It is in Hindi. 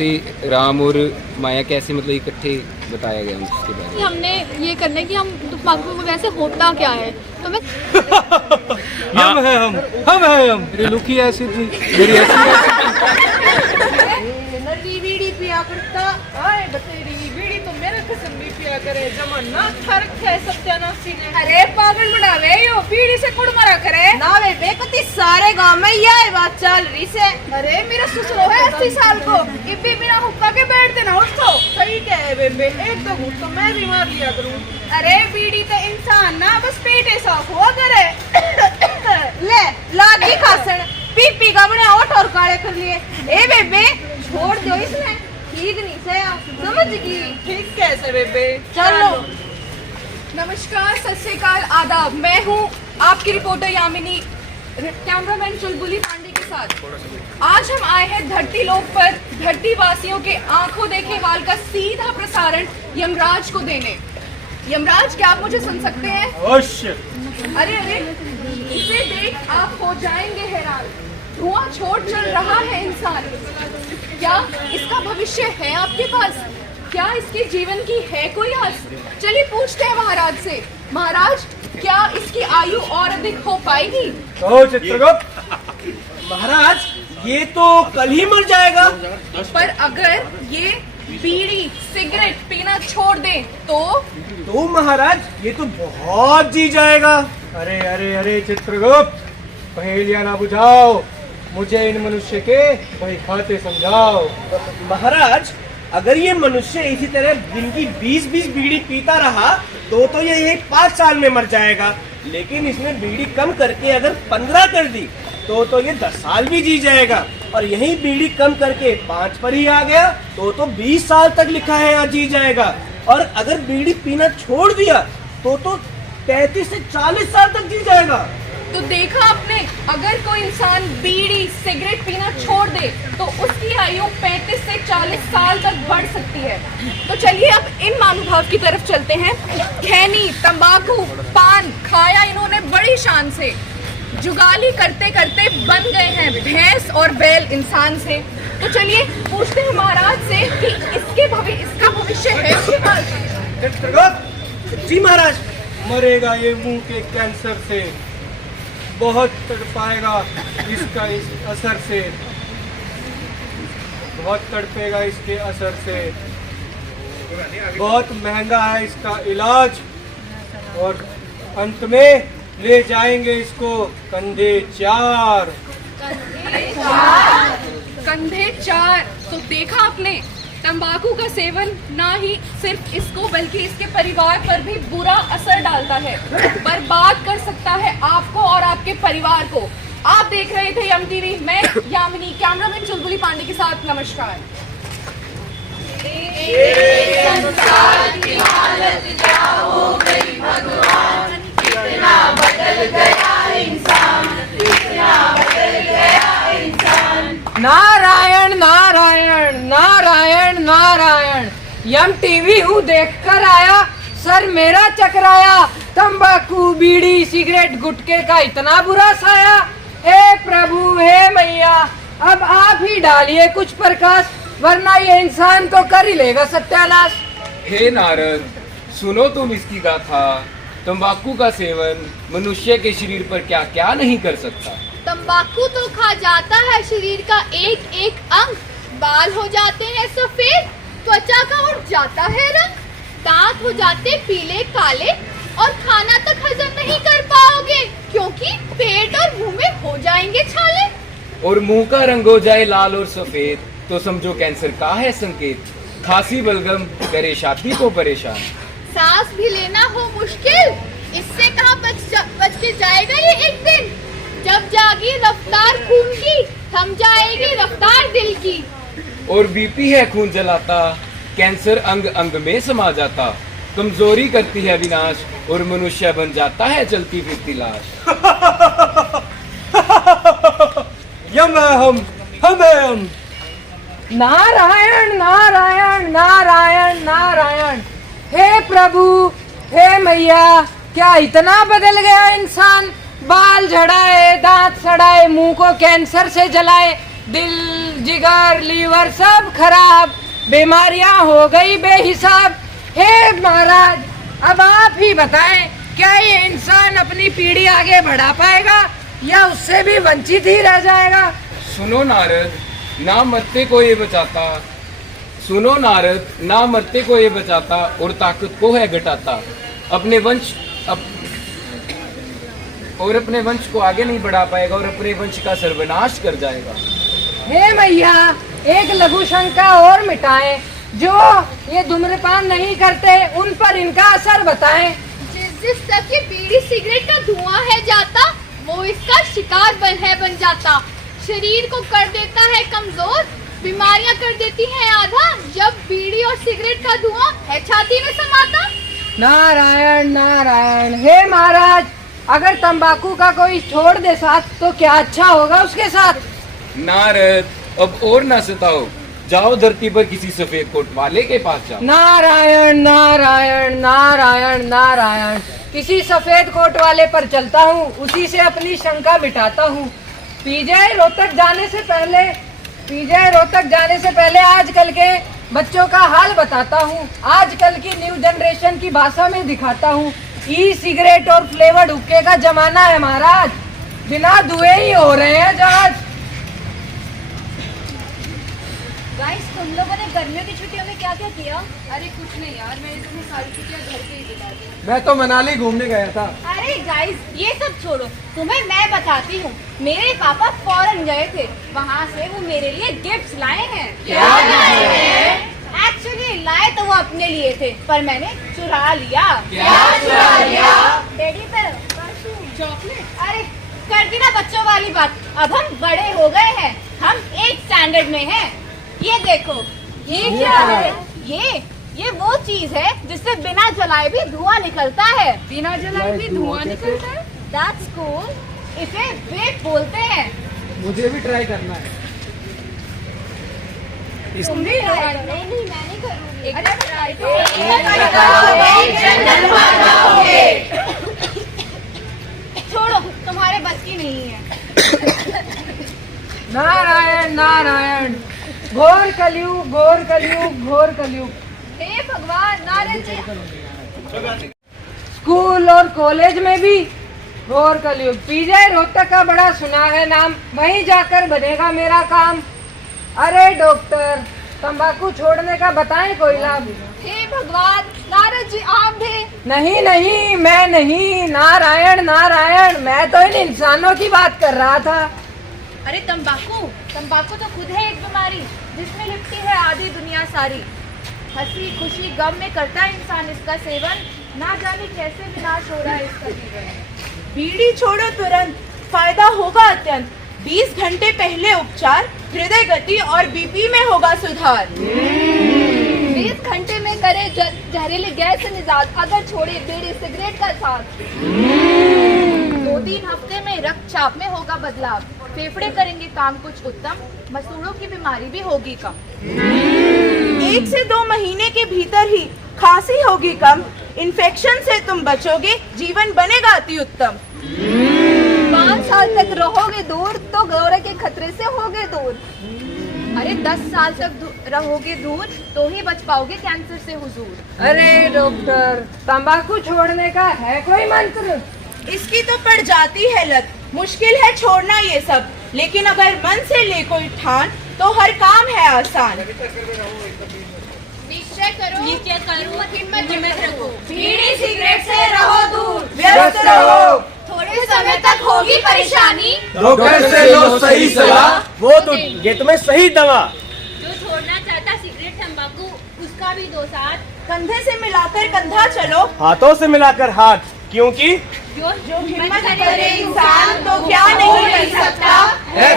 कैसे राम और माया कैसे मतलब इकट्ठे बताया गया उसके बारे में? हमने ये करना है कि हम तंबाकू की वजह से होता क्या है तो मैं हम है हम रेलुकी एसिड जी मेरी नली बीड़ी पिया करता आए बतेरी बीड़ी तो मेरे कसम भी पिया करे जमाना फर्क है सत्यानाशी ने। अरे पागल बुढ़ावे यो बीड़ी से कुड़ मरा करे ना वे बेकती सारे गांव में यह बात चल रही से। अरे मेरा ससुर है 80 साल को इब्बी बिना हुक्का के बैठते ना उठो। सही कहे बेबे एक तो घूट तो मैं भी मार लिया करूं। अरे बीड़ी तो इंसान ना बस पेटे साफ हुआ करे। ले लागी खासन पी पी का बने ओठ और काले कर लिए। ए बेबे छोड़ दो इसने ठीक नहीं से समझ गई। ठीक कैसे बेबे चलो। नमस्कार सत श्री अकाल आदाब। मैं हूँ आपकी रिपोर्टर यामिनी कैमरामैन चुलबुली पांडे के साथ। आज हम आए हैं धरती लोक पर धरती वासियों के आंखों देखे वाल का सीधा प्रसारण यमराज को देने। यमराज क्या आप मुझे सुन सकते हैं? अवश्य। अरे अरे इसे देख आप हो जाएंगे हैरान। धुआं छोड़ चल रहा है इंसान। क्या इसका भविष्य है आपके पास? क्या इसके जीवन की है कोई आस? चलिए पूछते हैं महाराज से। महाराज क्या इसकी आयु और अधिक हो पाएगी? ओ चित्रगुप्त महाराज ये तो कल ही मर जाएगा। पर अगर ये बीड़ी सिगरेट पीना छोड़ दे तो महाराज ये तो बहुत जी जाएगा। अरे अरे अरे चित्रगुप्त पहेलियां ना बुझाओ, मुझे इन मनुष्य के वही खाते समझाओ। महाराज अगर ये मनुष्य इसी तरह दिन की 20-20 बीड़ी पीता रहा तो ये 5 साल में मर जाएगा। लेकिन इसने बीड़ी कम करके अगर 15 कर दी तो ये 10 साल भी जी जाएगा। और यही बीड़ी कम करके 5 पर ही आ गया तो 20 साल तक लिखा है यहाँ जी जाएगा। और अगर बीड़ी पीना छोड़ दिया तो 33 से 40 साल तक जी जाएगा। तो देखा आपने, अगर कोई इंसान बीड़ी सिगरेट पीना छोड़ दे तो उसकी आयु 35 से 40 साल तक बढ़ सकती है। तो चलिए अब इन महानुभाव की तरफ चलते हैं। खैनी तंबाकू पान खाया इन्होंने बड़ी शान से। जुगाली करते करते बन गए हैं भैंस और बैल इंसान से। तो चलिए पूछते हैं महाराज से कि इसका भविष्य है उसके पास। जी महाराज मरेगा ये मुंह के कैंसर से, बहुत तड़पाएगा इसका इस असर से, बहुत तड़पेगा इसके असर से, बहुत महंगा है इसका इलाज और अंत में ले जाएंगे इसको कंधे 4। कंधे 4। तो देखा आपने, तंबाकू का सेवन ना ही सिर्फ इसको बल्कि इसके परिवार पर भी बुरा असर डालता है, बर्बाद कर सकता है आपको और आपके परिवार को। आप देख रहे थे यम टीवी, मैं यामिनी कैमरामैन चुलबुली पांडे के साथ। नमस्कार। संसार की हालत क्या हो गई भगवान, कितना बदल गया इंसान, कितना बदल गया इंसान। नारायण नारायण नारायण नारायण। यम टीवी हूँ देख कर आया, सर मेरा चकराया। तंबाकू बीड़ी सिगरेट गुटखे का इतना बुरा साया। हे प्रभु हे मैया अब आप ही डालिए कुछ प्रकाश, वरना ये इंसान तो कर ही लेगा सत्यानाश। हे नारद सुनो तुम इसकी गाथा। तंबाकू का सेवन मनुष्य के शरीर पर क्या क्या नहीं कर सकता। तंबाकू तो खा जाता है शरीर का एक एक अंग। बाल हो जाते हैं सफेद, त्वचा का उड़ जाता है रंग, दांत हो जाते पीले काले और खाना तक हजम नहीं कर पाओगे क्योंकि पेट और मुंह में हो जाएंगे छाले। और मुंह का रंग हो जाए लाल और सफेद तो समझो कैंसर का है संकेत। खांसी बलगम करे छाती को परेशान। सांस भी लेना हो मुश्किल, इससे कहाँ बच के जाएगा ये एक दिन। जब जागी रफ्तार खून की, थम जाएगी रफ्तार दिल की। और बीपी है खून जलाता, कैंसर अंग अंग में समा जाता। कमजोरी करती है विनाश और मनुष्य बन जाता है चलती फिरती लाश। यम है हम है हम। नारायण नारायण नारायण नारायण। हे प्रभु हे मैया क्या इतना बदल गया इंसान। बाल झड़ाए दांत सड़ाए मुंह को कैंसर से जलाए, दिल जिगर लीवर सब खराब, बीमारियां हो गई बेहिसाब। हे महाराज, अब आप ही बताएं, क्या ये इंसान अपनी पीढ़ी आगे बढ़ा पाएगा या उससे भी वंचित ही रह जाएगा? सुनो नारद, ना मरते को ये बचाता, सुनो नारद, ना मरते को ये बचाता और ताकत को है घटाता। अपने वंश अपने वंश को आगे नहीं बढ़ा पाएगा और अपने वंश का सर्वनाश कर जाएगा। हे मैया, एक लघु शंका और मिटाएं, जो ये धूम्रपान नहीं करते उन पर इनका असर बताएं। जिस तक की बीड़ी सिगरेट का धुआं है जाता, वो इसका शिकार बन जाता। शरीर को कर देता है कमजोर, बीमारियां कर देती हैं आधा, जब बीड़ी और सिगरेट का धुआं है छाती में समाता। नारायण नारायण। हे महाराज, अगर तंबाकू का कोई छोड़ दे साथ तो क्या अच्छा होगा उसके साथ? नारद, अब और ना सताओ, जाओ धरती पर किसी सफेद कोट वाले के पास जाओ। नारायण नारायण नारायण नारायण। किसी सफेद कोट वाले पर चलता हूँ, उसी से अपनी शंका मिटाता हूँ। पीजे रोहतक जाने से पहले आजकल के बच्चों का हाल बताता हूँ। आजकल की न्यू जनरेशन की भाषा में दिखाता हूँ। ई सिगरेट और फ्लेवर्ड हुक्के का जमाना है महाराज, बिना धुएं ही हो रहे हैं जहाज। गाइस, तुम लोगों ने गर्मियों की छुट्टियों में क्या क्या किया? अरे कुछ नहीं यार, मैंने तुम्हें सारी छुट्टियां घर पे ही बिता दी। मैं तो मनाली घूमने गया था। अरे गाइस, ये सब छोड़ो, तुम्हें मैं बताती हूँ। मेरे पापा फॉरेन गए थे, वहाँ से वो मेरे लिए गिफ्ट्स लाए हैं। क्या लाए हैं? एक्चुअली लाए तो वो अपने लिए थे, पर मैंने चुरा लिया। क्या चुरा लिया? डैडी पर चॉकलेट। अरे कर दी ना बच्चों वाली बात। अब हम बड़े हो गए हैं, हम 8th स्टैंडर्ड में हैं। ये देखो, ये क्या है? ये वो चीज है जिससे बिना जलाए भी धुआं निकलता है। बिना जलाए भी धुआं निकलता है? That's cool। इसे वेप बोलते हैं। मुझे भी ट्राई करना है। तुम भी try करो। नहीं, मैं नहीं करूँगी। एक बार try करो। छोड़ो, तुम्हारे बस की नहीं है। नारायण नारायण। घोर कलयुग घोर कलयुग घोर कलयुग। हे भगवान, नारद जी। स्कूल और कॉलेज में भी घोर कलयुग। पीजे रोहतक का बड़ा सुना है नाम, वहीं जाकर बनेगा मेरा काम। अरे डॉक्टर, तंबाकू छोड़ने का बताएं कोई लाभ। हे भगवान, नारद जी आप भी। नहीं नहीं, मैं नहीं। नारायण नारायण, मैं तो इन इंसानों की बात कर रहा था। अरे तंबाकू तो खुद है एक बीमारी, जिसमें लिपटी है आधी दुनिया सारी। हंसी खुशी गम में करता है इंसान इसका सेवन, ना जाने कैसे विनाश हो रहा है इसका जीवन। बीड़ी छोड़ो तुरंत, फायदा होगा अत्यंत। 20 घंटे पहले उपचार, हृदय गति और बीपी में होगा सुधार। 20 घंटे में करे जहरीली गैस से निजात, अगर छोड़े बीड़ी सिगरेट का साथ। 2-3 हफ्ते में रक्तचाप में होगा बदलाव, फेफड़े करेंगे काम कुछ उत्तम, मसूड़ों की बीमारी भी होगी कम। 1 से 2 महीने के भीतर ही खांसी होगी कम, इन्फेक्शन से तुम बचोगे, जीवन बनेगा अति उत्तम। 5 साल तक रहोगे दूर तो गौरे के खतरे से होगे दूर। अरे 10 साल तक रहोगे दूर तो ही बच पाओगे कैंसर से हुजूर। अरे डॉक्टर, तंबाकू छोड़ने का है कोई मंत्र? इसकी तो पड़ जाती है लत, मुश्किल है छोड़ना ये सब, लेकिन अगर मन से ले कोई ठान तो हर काम है आसान। निश्चय करो, हिम्मत रखो, बीड़ी सिगरेट से रहो दूर, व्यस्त रहो। थोड़े समय तक होगी परेशानी, डॉक्टर से लो सही सलाह, वो तो ये तुम्हें सही दवा। जो छोड़ना चाहता सिगरेट तंबाकू, उसका भी 2 साथ। कंधे से मिलाकर कंधा चलो, हाथों से मिलाकर हाथ, क्योंकि जो हिम्मत करे इंसान तो क्या नहीं कर सकता। है